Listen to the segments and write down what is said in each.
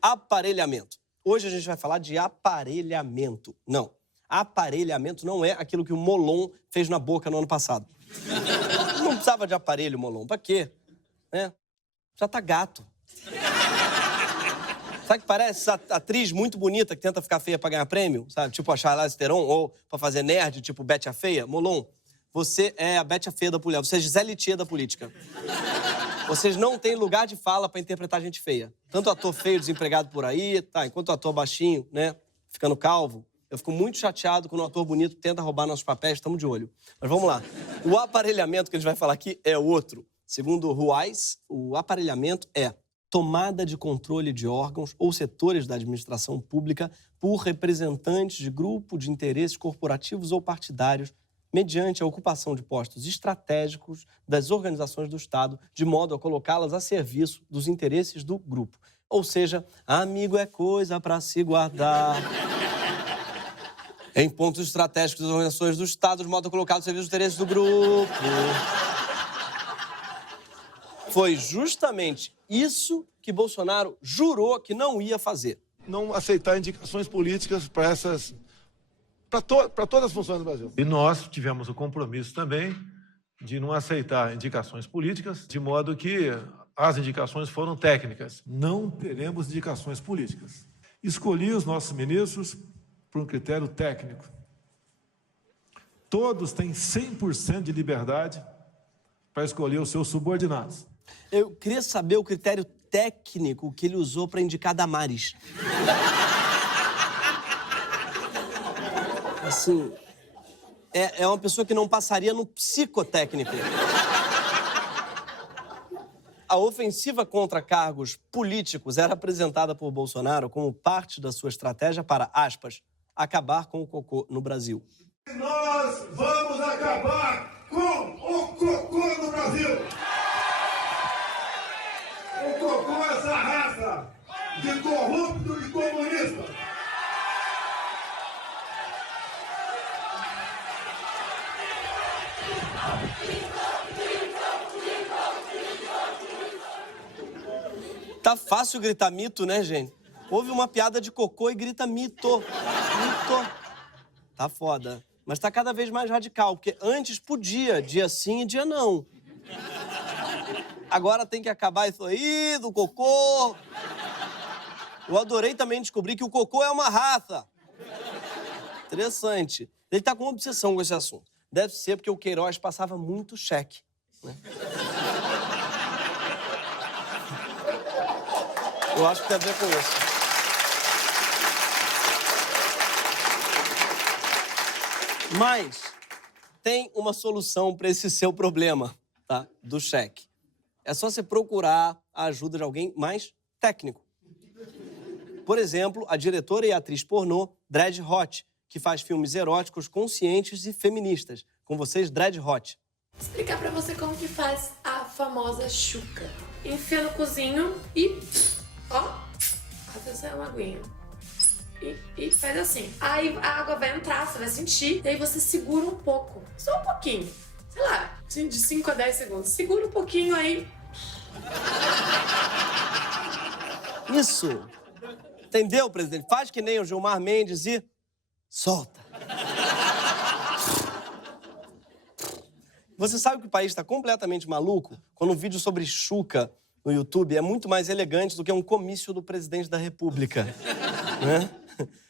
Aparelhamento. Hoje a gente vai falar de aparelhamento. Não, aparelhamento não é aquilo que o Molon fez na boca no ano passado. Não precisava de aparelho, Molon. Pra quê? Já tá gato. Sabe que parece essa atriz muito bonita que tenta ficar feia pra ganhar prêmio? Sabe? Tipo a Charlize Theron, ou pra fazer nerd, tipo Betty a Feia. Molon, você é a Betty a Feia da política. Você é Gisele Thier da política. Vocês não têm lugar de fala pra interpretar gente feia. Tanto ator feio desempregado por aí, tá? Enquanto o ator baixinho, né? Ficando calvo. Eu fico muito chateado quando um ator bonito tenta roubar nossos papéis. Estamos de olho. Mas vamos lá. O aparelhamento que a gente vai falar aqui é outro. Segundo o Ruais, o aparelhamento é tomada de controle de órgãos ou setores da administração pública por representantes de grupo de interesses corporativos ou partidários mediante a ocupação de postos estratégicos das organizações do Estado, de modo a colocá-las a serviço dos interesses do grupo. Ou seja, amigo é coisa para se guardar. Em pontos estratégicos das organizações do Estado, de modo a colocar a serviço dos interesses do grupo. Foi justamente isso que Bolsonaro jurou que não ia fazer. Não aceitar indicações políticas para todas as funções do Brasil. E nós tivemos o compromisso também de não aceitar indicações políticas, de modo que as indicações foram técnicas. Não teremos indicações políticas. Escolhi os nossos ministros por um critério técnico. Todos têm 100% de liberdade para escolher os seus subordinados. Eu queria saber o critério técnico que ele usou para indicar Damares. Assim, é uma pessoa que não passaria no psicotécnico. A ofensiva contra cargos políticos era apresentada por Bolsonaro como parte da sua estratégia para, aspas, acabar com o cocô no Brasil. Nós vamos acabar com o cocô no Brasil. O cocô é essa raça de corrupto e comunista. Tá fácil gritar mito, né, gente? Houve uma piada de cocô e grita mito. Mito. Tá foda. Mas tá cada vez mais radical, porque antes podia, dia sim e dia não. Agora tem que acabar isso aí do cocô. Eu adorei também descobrir que o cocô é uma raça. Interessante. Ele tá com uma obsessão com esse assunto. Deve ser porque o Queiroz passava muito cheque, né? Eu acho que tem a ver com isso. Mas tem uma solução para esse seu problema, tá? Do cheque. É só você procurar a ajuda de alguém mais técnico. Por exemplo, a diretora e atriz pornô Dread Hot, que faz filmes eróticos conscientes e feministas. Com vocês, Dread Hot. Vou explicar pra você como que faz a famosa chuca. Enfia no cozinho e... ó, até uma aguinha. E faz assim. Aí a água vai entrar, você vai sentir, e aí você segura um pouco. Só um pouquinho. Sei lá, de 5 a 10 segundos. Segura um pouquinho aí. Isso. Entendeu, presidente? Faz que nem o Gilmar Mendes e solta. Você sabe que o país está completamente maluco quando um vídeo sobre chuca no YouTube é muito mais elegante do que um comício do presidente da República, né?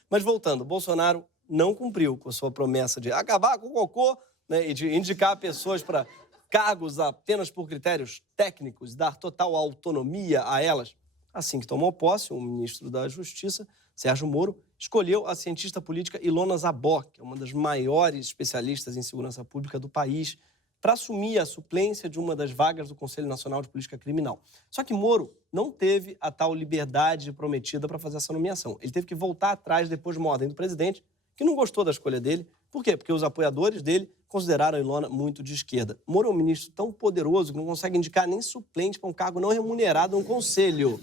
Mas voltando, Bolsonaro não cumpriu com a sua promessa de acabar com o cocô, né, e de indicar pessoas para cargos apenas por critérios técnicos e dar total autonomia a elas. Assim que tomou posse, o ministro da Justiça, Sérgio Moro, escolheu a cientista política Ilona Zabó, que é uma das maiores especialistas em segurança pública do país, para assumir a suplência de uma das vagas do Conselho Nacional de Política Criminal. Só que Moro não teve a tal liberdade prometida para fazer essa nomeação. Ele teve que voltar atrás depois de uma ordem do presidente, que não gostou da escolha dele. Por quê? Porque os apoiadores dele consideraram a Ilona muito de esquerda. Moro é um ministro tão poderoso que não consegue indicar nem suplente para um cargo não remunerado no Conselho.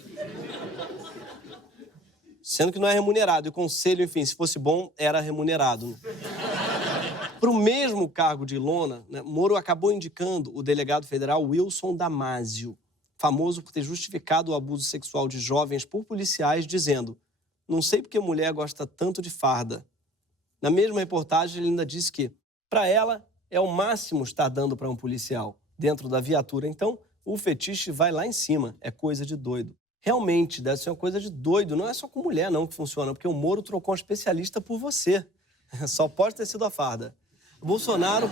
Sendo que não é remunerado. E o Conselho, enfim, se fosse bom, era remunerado. Para o mesmo cargo de Ilona, né, Moro acabou indicando o delegado federal Wilson Damasio. famoso por ter justificado o abuso sexual de jovens por policiais, dizendo: "Não sei porque mulher gosta tanto de farda." Na mesma reportagem, ele ainda disse que, para ela, é o máximo estar dando para um policial dentro da viatura. Então, o fetiche vai lá em cima. É coisa de doido. Realmente, deve ser uma coisa de doido. Não é só com mulher, não, que funciona, porque o Moro trocou um especialista por você. Só pode ter sido a farda. O Bolsonaro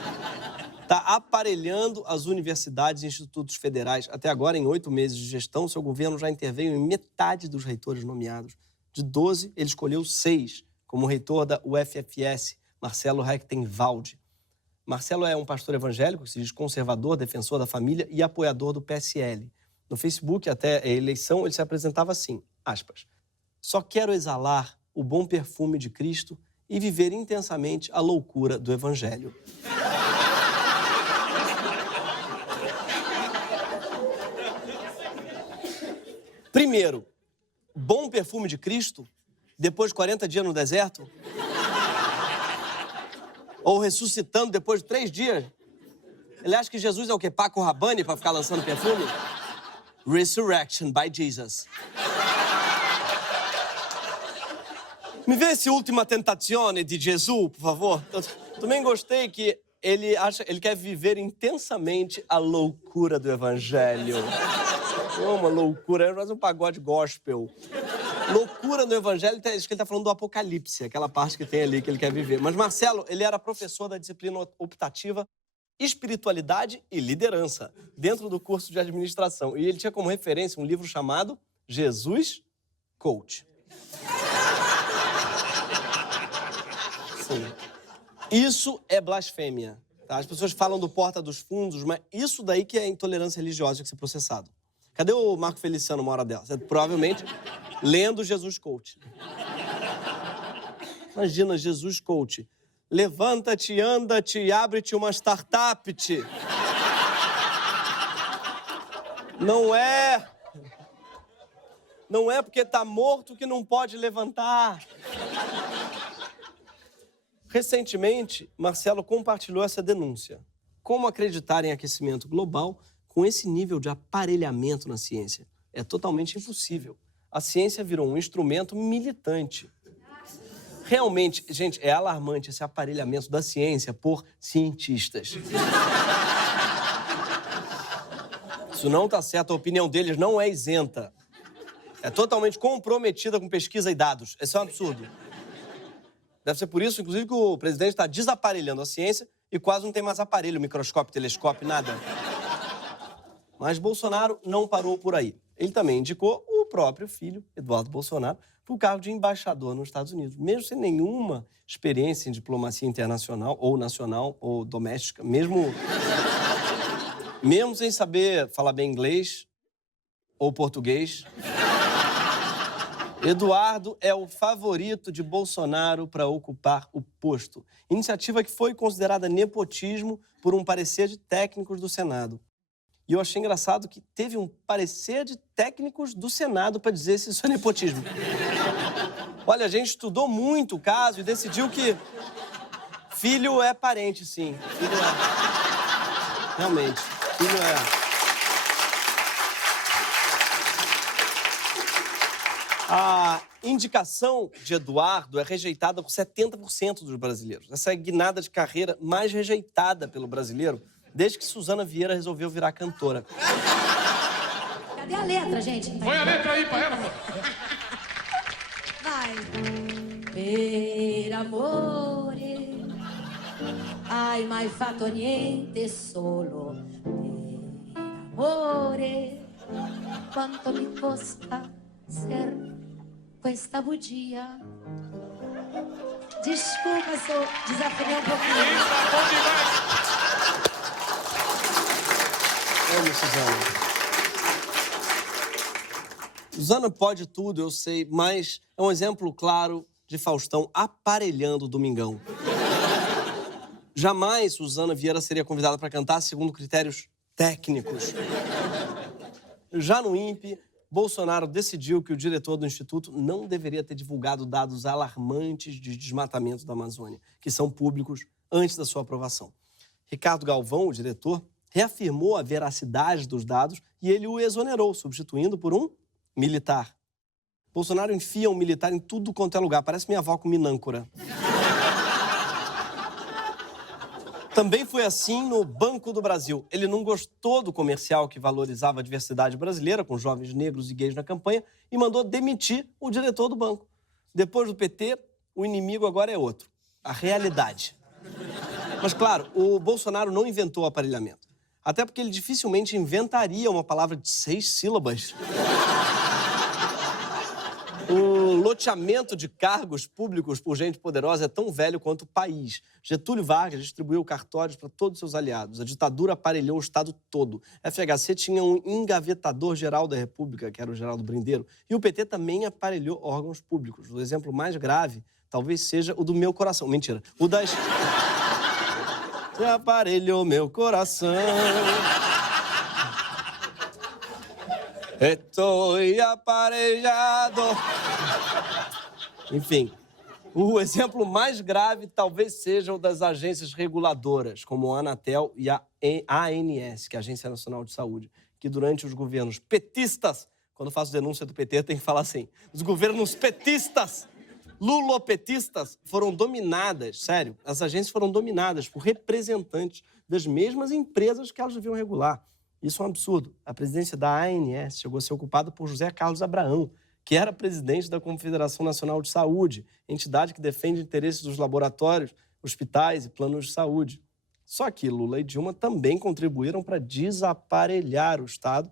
está aparelhando as universidades e institutos federais. Até agora, em 8 meses de gestão, seu governo já interveio em metade dos reitores nomeados. De 12, ele escolheu 6, como reitor da UFFS, Marcelo Rechtenwald. Marcelo é um pastor evangélico que se diz conservador, defensor da família e apoiador do PSL. No Facebook, até a eleição, ele se apresentava assim, aspas, "Só quero exalar o bom perfume de Cristo e viver intensamente a loucura do Evangelho." Primeiro, bom perfume de Cristo, depois de 40 dias no deserto? Ou ressuscitando depois de 3 dias? Ele acha que Jesus é o quê? Paco Rabanne para ficar lançando perfume? Resurrection by Jesus. Me vê esse Última Tentazione de Jesus, por favor. Eu também gostei que ele quer viver intensamente a loucura do Evangelho. Uma loucura, é quase um pagode gospel. Loucura no Evangelho, acho que ele está falando do Apocalipse, aquela parte que tem ali que ele quer viver. Mas Marcelo, ele era professor da disciplina optativa Espiritualidade e Liderança, dentro do curso de administração. E ele tinha como referência um livro chamado Jesus Coach. Sim. Isso é blasfêmia. Tá? As pessoas falam do Porta dos Fundos, mas isso daí que é intolerância religiosa que tem que ser processado. Cadê o Marco Feliciano uma hora dela? Você, provavelmente lendo Jesus Coach. Imagina, Jesus Coach. Levanta-te, anda-te e abre-te uma startup-te. Não é porque tá morto que não pode levantar. Recentemente, Marcelo compartilhou essa denúncia. Como acreditar em aquecimento global com esse nível de aparelhamento na ciência? É totalmente impossível. A ciência virou um instrumento militante. Realmente, gente, é alarmante esse aparelhamento da ciência por cientistas. Isso não está certo, a opinião deles não é isenta. É totalmente comprometida com pesquisa e dados. Esse é um absurdo. Deve ser por isso, inclusive, que o presidente está desaparelhando a ciência e quase não tem mais aparelho, microscópio, telescópio, nada. Mas Bolsonaro não parou por aí. Ele também indicou o próprio filho, Eduardo Bolsonaro, para o cargo de embaixador nos Estados Unidos. Mesmo sem nenhuma experiência em diplomacia internacional, ou nacional, ou doméstica, mesmo sem saber falar bem inglês ou português, Eduardo é o favorito de Bolsonaro para ocupar o posto. Iniciativa que foi considerada nepotismo por um parecer de técnicos do Senado. E eu achei engraçado que teve um parecer de técnicos do Senado para dizer se isso é nepotismo. Olha, a gente estudou muito o caso e decidiu que filho é parente, sim. Filho é. Realmente, filho é. A indicação de Eduardo é rejeitada por 70% dos brasileiros. Essa é a guinada de carreira mais rejeitada pelo brasileiro desde que Suzana Vieira resolveu virar cantora. Cadê a letra, gente? Põe a letra aí pra ela, pô. Vai. Per amore, ai mai fatto niente solo. Per amore, quanto mi costa ser questa bugia. Desculpa se eu desafinei um pouquinho. Tá bom demais. Amo Suzana. Suzana pode tudo, eu sei, mas é um exemplo claro de Faustão aparelhando o Domingão. Jamais Suzana Vieira seria convidada para cantar segundo critérios técnicos. Já no INPE, Bolsonaro decidiu que o diretor do Instituto não deveria ter divulgado dados alarmantes de desmatamento da Amazônia, que são públicos antes da sua aprovação. Ricardo Galvão, o diretor, reafirmou a veracidade dos dados e ele o exonerou, substituindo por um militar. Bolsonaro enfia um militar em tudo quanto é lugar. Parece minha avó com minâncora. Também foi assim no Banco do Brasil. Ele não gostou do comercial que valorizava a diversidade brasileira, com jovens negros e gays na campanha, e mandou demitir o diretor do banco. Depois do PT, o inimigo agora é outro: a realidade. Mas, claro, o Bolsonaro não inventou o aparelhamento. Até porque ele dificilmente inventaria uma palavra de 6 sílabas. O loteamento de cargos públicos por gente poderosa é tão velho quanto o país. Getúlio Vargas distribuiu cartórios para todos os seus aliados. A ditadura aparelhou o Estado todo. A FHC tinha um engavetador-geral da República, que era o Geraldo Brindeiro. E o PT também aparelhou órgãos públicos. O exemplo mais grave talvez seja o do meu coração. Mentira. O das... Você aparelhou meu coração. Estou aparelhado. Enfim, o exemplo mais grave talvez seja o das agências reguladoras, como a Anatel e a ANS, que é a Agência Nacional de Saúde, que durante os governos petistas, quando faço denúncia do PT, tem que falar assim, os governos petistas, lulopetistas, foram dominadas, sério, as agências foram dominadas por representantes das mesmas empresas que elas deviam regular. Isso é um absurdo. A presidência da ANS chegou a ser ocupada por José Carlos Abraão, que era presidente da Confederação Nacional de Saúde, entidade que defende interesses dos laboratórios, hospitais e planos de saúde. Só que Lula e Dilma também contribuíram para desaparelhar o Estado,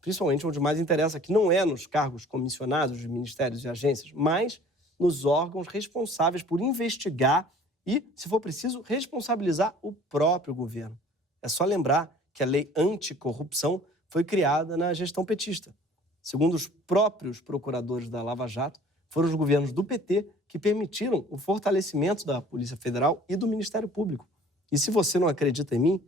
principalmente onde mais interessa, que não é nos cargos comissionados de ministérios e agências, mas nos órgãos responsáveis por investigar e, se for preciso, responsabilizar o próprio governo. É só lembrar que a lei anticorrupção foi criada na gestão petista. Segundo os próprios procuradores da Lava Jato, foram os governos do PT que permitiram o fortalecimento da Polícia Federal e do Ministério Público. E se você não acredita em mim,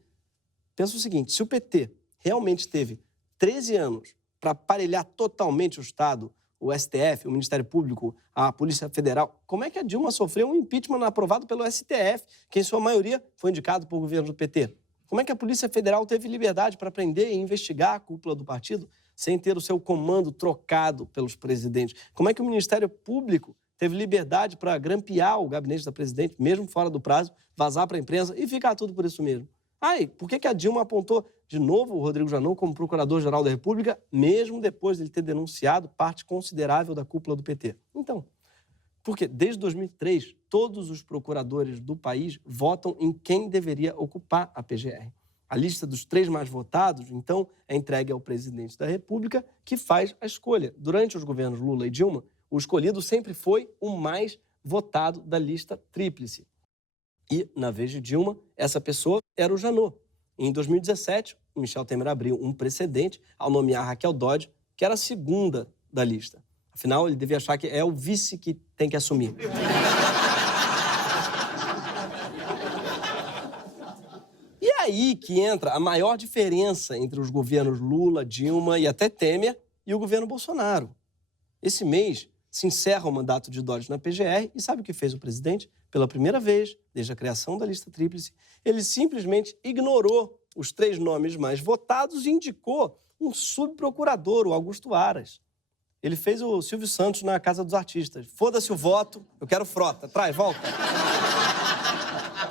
pensa o seguinte: se o PT realmente teve 13 anos para aparelhar totalmente o Estado, o STF, o Ministério Público, a Polícia Federal, como é que a Dilma sofreu um impeachment aprovado pelo STF, que em sua maioria foi indicado por governos do PT? Como é que a Polícia Federal teve liberdade para prender e investigar a cúpula do partido sem ter o seu comando trocado pelos presidentes? Como é que o Ministério Público teve liberdade para grampear o gabinete da presidente, mesmo fora do prazo, vazar para a imprensa e ficar tudo por isso mesmo? Aí, por que a Dilma apontou de novo o Rodrigo Janot como Procurador-Geral da República, mesmo depois de ele ter denunciado parte considerável da cúpula do PT? Então, porque desde 2003, todos os procuradores do país votam em quem deveria ocupar a PGR. A lista dos 3 mais votados, então, é entregue ao presidente da República, que faz a escolha. Durante os governos Lula e Dilma, o escolhido sempre foi o mais votado da lista tríplice. E, na vez de Dilma, essa pessoa era o Janot. Em 2017, o Michel Temer abriu um precedente ao nomear Raquel Dodge, que era a segunda da lista. Afinal, ele devia achar que é o vice que tem que assumir. E aí que entra a maior diferença entre os governos Lula, Dilma e até Temer e o governo Bolsonaro. Esse mês se encerra o mandato de Dodge na PGR e sabe o que fez o presidente? Pela primeira vez, desde a criação da lista tríplice, ele simplesmente ignorou os 3 nomes mais votados e indicou um subprocurador, o Augusto Aras. Ele fez o Silvio Santos na Casa dos Artistas. Foda-se o voto, eu quero frota. Traz, volta.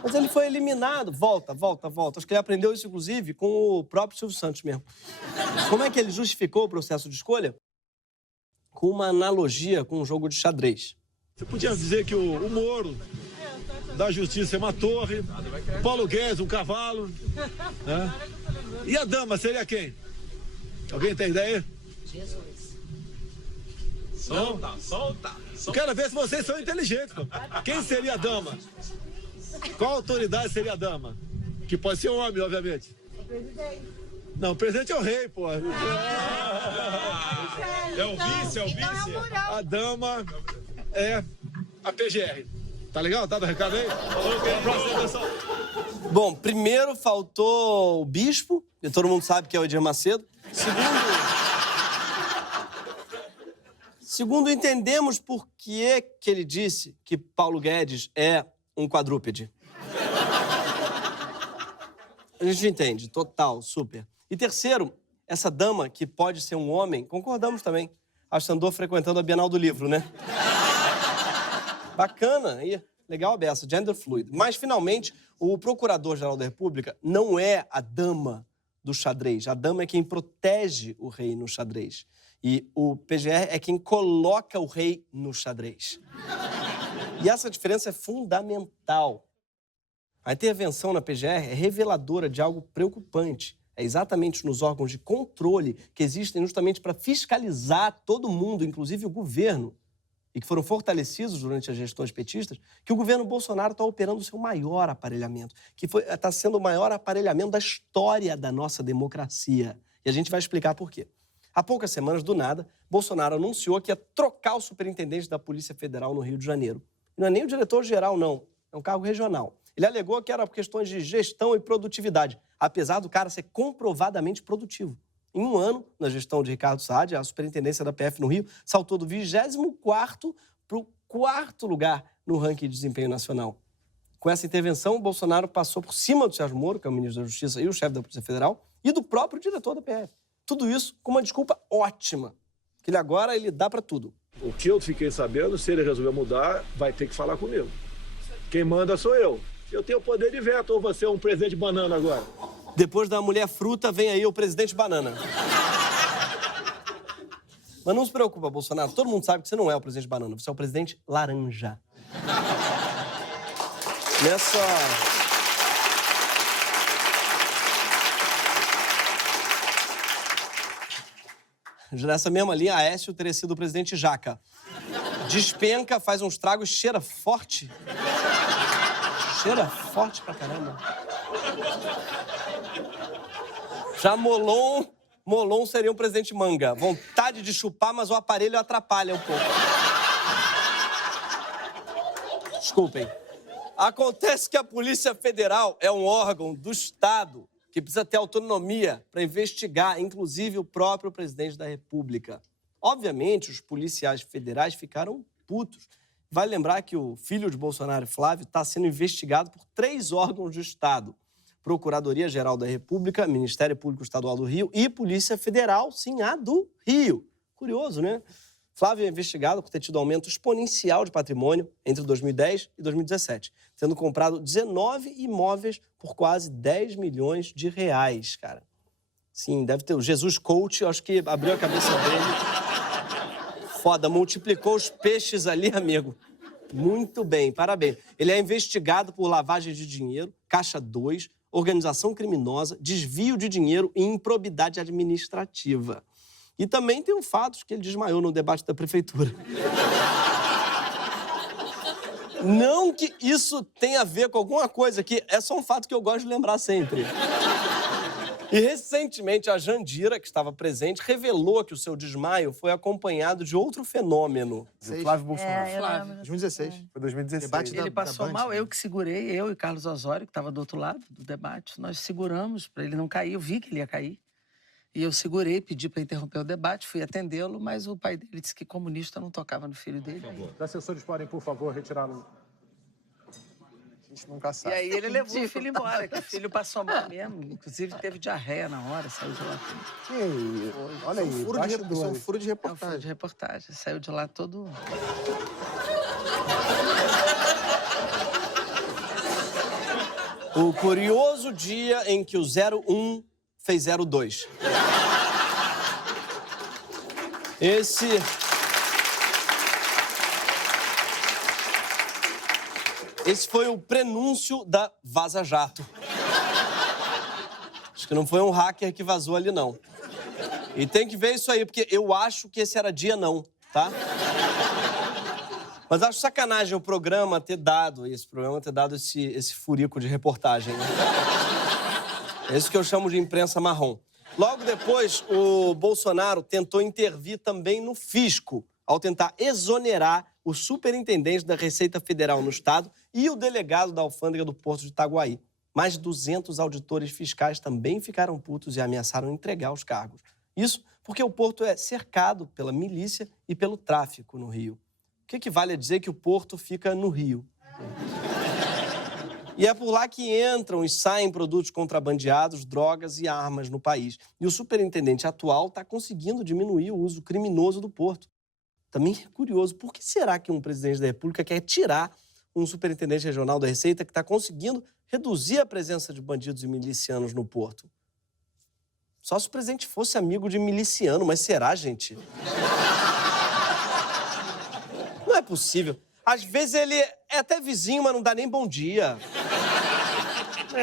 Mas ele foi eliminado. Volta. Acho que ele aprendeu isso, inclusive, com o próprio Silvio Santos mesmo. Como é que ele justificou o processo de escolha? Com uma analogia com um jogo de xadrez. Você podia dizer que o Moro da Justiça é uma torre, o Paulo Guedes um cavalo, né? E a dama seria quem? Alguém tem ideia? Jesus. Solta. Eu quero ver se vocês são inteligentes. Pô. Quem seria a dama? Qual autoridade seria a dama? Que pode ser um homem, obviamente. O presidente. Não, o presidente é o rei, pô. É o vice, A dama é a PGR. Tá legal? Tá do recado aí? Próxima pessoal. Bom, primeiro faltou o bispo, que todo mundo sabe que é o Edir Macedo. Segundo, entendemos por que ele disse que Paulo Guedes é um quadrúpede. A gente entende, total, super. E terceiro, essa dama, que pode ser um homem, concordamos também. Acho que andou frequentando a Bienal do Livro, né? Bacana, aí, legal a beça, gender fluid. Mas, finalmente, o Procurador-Geral da República não é a dama do xadrez. A dama é quem protege o rei no xadrez. E o PGR é quem coloca o rei no xadrez. E essa diferença é fundamental. A intervenção na PGR é reveladora de algo preocupante. É exatamente nos órgãos de controle que existem justamente para fiscalizar todo mundo, inclusive o governo, e que foram fortalecidos durante as gestões petistas, que o governo Bolsonaro está operando o seu maior aparelhamento, que está sendo o maior aparelhamento da história da nossa democracia. E a gente vai explicar por quê. Há poucas semanas, do nada, Bolsonaro anunciou que ia trocar o superintendente da Polícia Federal no Rio de Janeiro. Não é nem o diretor-geral, não. É um cargo regional. Ele alegou que era por questões de gestão e produtividade, apesar do cara ser comprovadamente produtivo. Em um ano, na gestão de Ricardo Saad, a superintendência da PF no Rio saltou do 24º para o 4º lugar no ranking de desempenho nacional. Com essa intervenção, o Bolsonaro passou por cima do Sérgio Moro, que é o ministro da Justiça e o chefe da Polícia Federal, e do próprio diretor da PF. Tudo isso com uma desculpa ótima, que ele agora dá para tudo. O que eu fiquei sabendo, se ele resolver mudar, vai ter que falar comigo. Quem manda sou eu. Eu tenho o poder de veto, ou você é um presidente banana agora? Depois da mulher fruta, vem aí o presidente banana. Mas não se preocupa, Bolsonaro. Todo mundo sabe que você não é o presidente banana. Você é o presidente laranja. Nessa mesma linha, Aécio teria sido o presidente jaca. Despenca, faz uns tragos, cheira forte. Cheira forte pra caramba. Já Molon seria um presidente manga. Vontade de chupar, mas o aparelho atrapalha um pouco. Desculpem. Acontece que a Polícia Federal é um órgão do Estado que precisa ter autonomia para investigar, inclusive, o próprio presidente da República. Obviamente, os policiais federais ficaram putos. Vale lembrar que o filho de Bolsonaro, Flávio, está sendo investigado por 3 órgãos do Estado. Procuradoria-Geral da República, Ministério Público Estadual do Rio e Polícia Federal, sim, a do Rio. Curioso, né? Flávio é investigado por ter tido aumento exponencial de patrimônio entre 2010 e 2017, tendo comprado 19 imóveis por quase 10 milhões de reais, cara. Sim, deve ter. O Jesus Coach, acho que abriu a cabeça dele. Foda, multiplicou os peixes ali, amigo. Muito bem, parabéns. Ele é investigado por lavagem de dinheiro, Caixa 2, organização criminosa, desvio de dinheiro e improbidade administrativa. E também tem o fato de que ele desmaiou no debate da prefeitura. Não que isso tenha a ver com alguma coisa aqui, é só um fato que eu gosto de lembrar sempre. E recentemente a Jandira, que estava presente, revelou que o seu desmaio foi acompanhado de outro fenômeno. Do Flávio Bolsonaro. Flávio. 2016. Foi 2016. Debate Ele passou mal, né? eu que segurei, eu e Carlos Osório, que estava do outro lado do debate. Nós seguramos para ele não cair, eu vi que ele ia cair. E eu segurei, pedi para interromper o debate, fui atendê-lo, mas o pai dele disse que comunista não tocava no filho dele. Os assessores podem, por favor, retirá-lo. A gente nunca E sabe. aí ele levou o filho embora, que o filho passou mal mesmo. Inclusive teve diarreia na hora, saiu de lá. Olha aí, Isso é um furo de É um filho reportagem. de reportagem. Saiu de lá todo... O curioso dia em que o 01 fez 02. Esse foi o prenúncio da Vaza Jato. Acho que não foi um hacker que vazou ali, não. E tem que ver isso aí, porque eu acho que esse era dia não, tá? Mas acho sacanagem o programa ter dado esse furico de reportagem, né? É isso que eu chamo de imprensa marrom. Logo depois, o Bolsonaro tentou intervir também no fisco, ao tentar exonerar o superintendente da Receita Federal no estado e o delegado da alfândega do Porto de Itaguaí. Mais de 200 auditores fiscais também ficaram putos e ameaçaram entregar os cargos. Isso porque o Porto é cercado pela milícia e pelo tráfico no Rio. O que equivale a dizer que o Porto fica no Rio. E é por lá que entram e saem produtos contrabandeados, drogas e armas no país. E o superintendente atual está conseguindo diminuir o uso criminoso do porto. Também é curioso, por que será que um presidente da República quer tirar um superintendente regional da Receita que está conseguindo reduzir a presença de bandidos e milicianos no porto? Só se o presidente fosse amigo de miliciano, mas será, gente? Não é possível. Às vezes ele é até vizinho, mas não dá nem bom dia.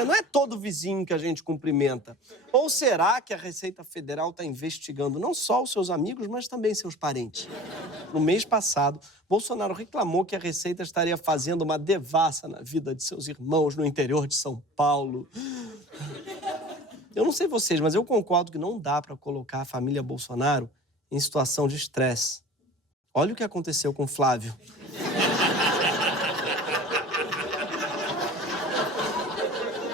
Não é todo vizinho que a gente cumprimenta. Ou será que a Receita Federal está investigando não só os seus amigos, mas também seus parentes? No mês passado, Bolsonaro reclamou que a Receita estaria fazendo uma devassa na vida de seus irmãos no interior de São Paulo. Eu não sei vocês, mas eu concordo que não dá para colocar a família Bolsonaro em situação de estresse. Olha o que aconteceu com o Flávio.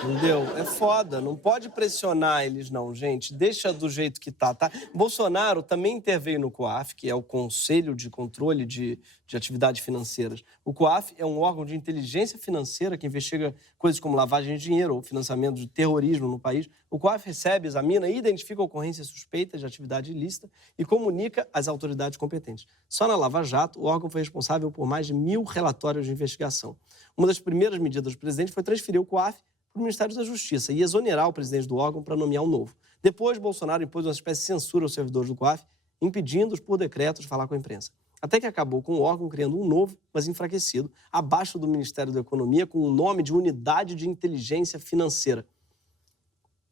Entendeu? É foda, não pode pressionar eles não, gente. Deixa do jeito que tá? Bolsonaro também interveio no COAF, que é o Conselho de Controle de Atividades Financeiras. O COAF é um órgão de inteligência financeira que investiga coisas como lavagem de dinheiro ou financiamento de terrorismo no país. O COAF recebe, examina e identifica ocorrências suspeitas de atividade ilícita e comunica às autoridades competentes. Só na Lava Jato, o órgão foi responsável por mais de 1.000 relatórios de investigação. Uma das primeiras medidas do presidente foi transferir o COAF para o Ministério da Justiça e exonerar o presidente do órgão para nomear um novo. Depois, Bolsonaro impôs uma espécie de censura aos servidores do COAF, impedindo-os, por decreto, de falar com a imprensa. Até que acabou com o órgão criando um novo, mas enfraquecido, abaixo do Ministério da Economia, com o nome de Unidade de Inteligência Financeira.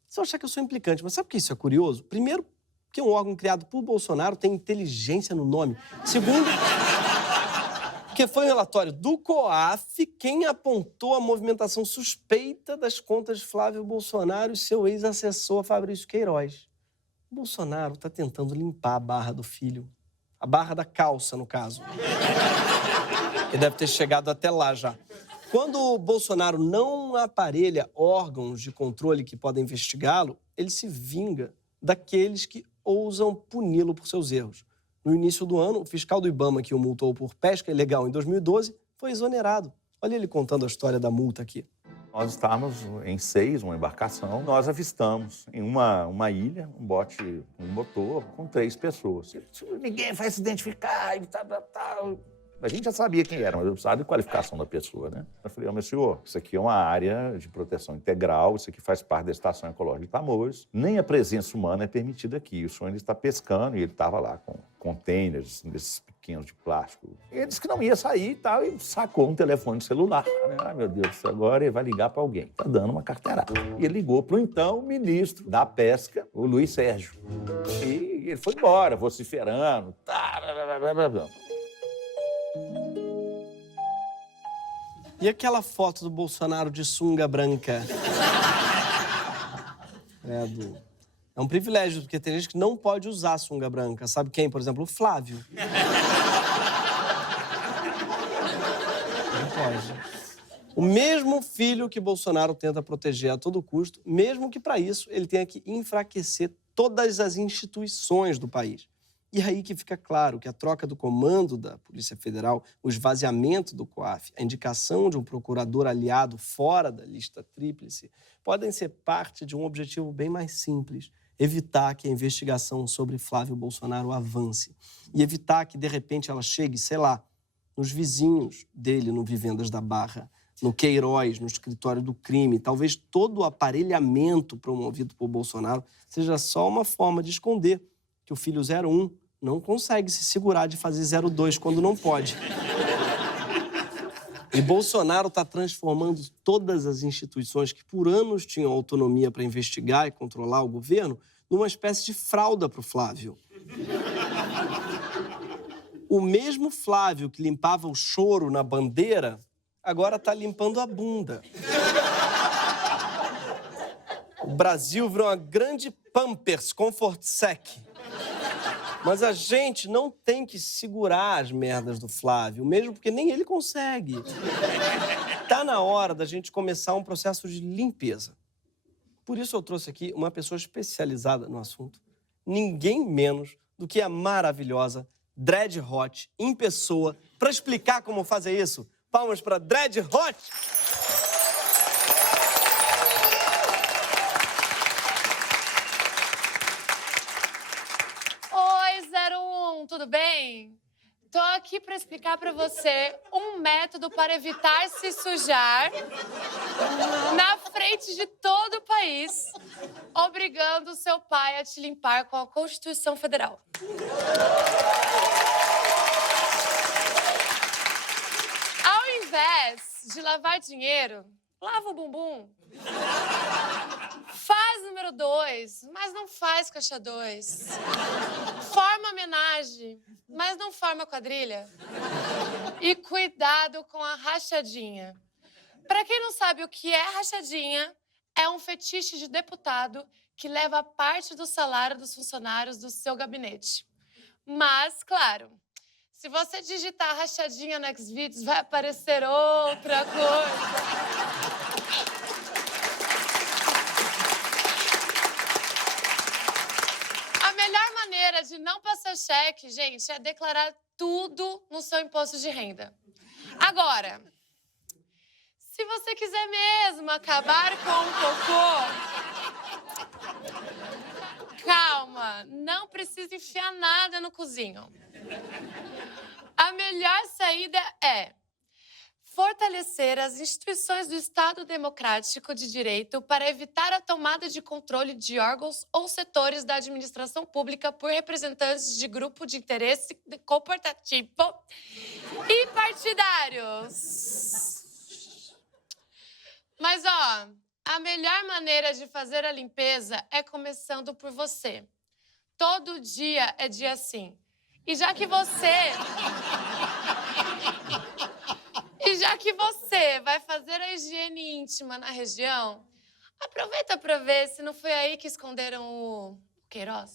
Você vai achar que eu sou implicante, mas sabe por que isso é curioso? Primeiro, porque um órgão criado por Bolsonaro tem inteligência no nome. Segundo, porque foi um relatório do COAF quem apontou a movimentação suspeita das contas de Flávio Bolsonaro e seu ex-assessor Fabrício Queiroz. O Bolsonaro está tentando limpar a barra do filho. A barra da calça, no caso. Que deve ter chegado até lá já. Quando o Bolsonaro não aparelha órgãos de controle que podem investigá-lo, ele se vinga daqueles que ousam puni-lo por seus erros. No início do ano, o fiscal do Ibama, que o multou por pesca ilegal em 2012, foi exonerado. Olha ele contando a história da multa aqui. Nós estávamos em 6, uma embarcação. Nós avistamos em uma ilha, um bote, um motor, com 3 pessoas. Ninguém vai se identificar e tal. A gente já sabia quem era, mas eu precisava de qualificação da pessoa, né? Eu falei, meu senhor, isso aqui é uma área de proteção integral, isso aqui faz parte da Estação Ecológica de Tamoios. Nem a presença humana é permitida aqui. O senhor ainda está pescando e ele estava lá com containers desses pequenos de plástico. Ele disse que não ia sair e tal, e sacou um telefone celular. Ai, meu Deus, agora ele vai ligar para alguém. Está dando uma carteirada. E ele ligou para o então ministro da Pesca, o Luiz Sérgio. E ele foi embora, vociferando. E aquela foto do Bolsonaro de sunga branca? É um privilégio, porque tem gente que não pode usar sunga branca. Sabe quem, por exemplo? O Flávio. Não pode. O mesmo filho que Bolsonaro tenta proteger a todo custo, mesmo que, para isso, ele tenha que enfraquecer todas as instituições do país. E aí que fica claro que a troca do comando da Polícia Federal, o esvaziamento do COAF, a indicação de um procurador aliado fora da lista tríplice, podem ser parte de um objetivo bem mais simples: evitar que a investigação sobre Flávio Bolsonaro avance. E evitar que, de repente, ela chegue, sei lá, nos vizinhos dele no Vivendas da Barra, no Queiroz, no escritório do crime. Talvez todo o aparelhamento promovido por Bolsonaro seja só uma forma de esconder que o filho 01 não consegue se segurar de fazer 02 quando não pode. E Bolsonaro está transformando todas as instituições que por anos tinham autonomia para investigar e controlar o governo numa espécie de fralda para o Flávio. O mesmo Flávio que limpava o choro na bandeira, agora está limpando a bunda. O Brasil virou uma grande Pampers Comfort Sec. Mas a gente não tem que segurar as merdas do Flávio, mesmo porque nem ele consegue. Tá na hora da gente começar um processo de limpeza. Por isso eu trouxe aqui uma pessoa especializada no assunto. Ninguém menos do que a maravilhosa Dread Hot em pessoa para explicar como fazer isso. Palmas para Dread Hot! tudo bem? Tô aqui para explicar para você um método para evitar se sujar na frente de todo o país, obrigando o seu pai a te limpar com a Constituição Federal. Ao invés de lavar dinheiro, lava o bumbum. Faz número 2, mas não faz caixa 2. Forma homenagem, mas não forma quadrilha. E cuidado com a rachadinha. Para quem não sabe o que é rachadinha, é um fetiche de deputado que leva parte do salário dos funcionários do seu gabinete. Mas, claro, se você digitar rachadinha no Xvideos, vai aparecer outra coisa. A melhor maneira de não passar cheque, gente, é declarar tudo no seu imposto de renda. Agora, se você quiser mesmo acabar com o cocô, calma, não precisa enfiar nada no cozinho. A melhor saída é fortalecer as instituições do Estado Democrático de Direito para evitar a tomada de controle de órgãos ou setores da administração pública por representantes de grupo de interesse corporativo e partidários. Mas, ó, a melhor maneira de fazer a limpeza é começando por você. Todo dia é dia sim. E já que você vai fazer a higiene íntima na região, aproveita para ver se não foi aí que esconderam o Queiroz.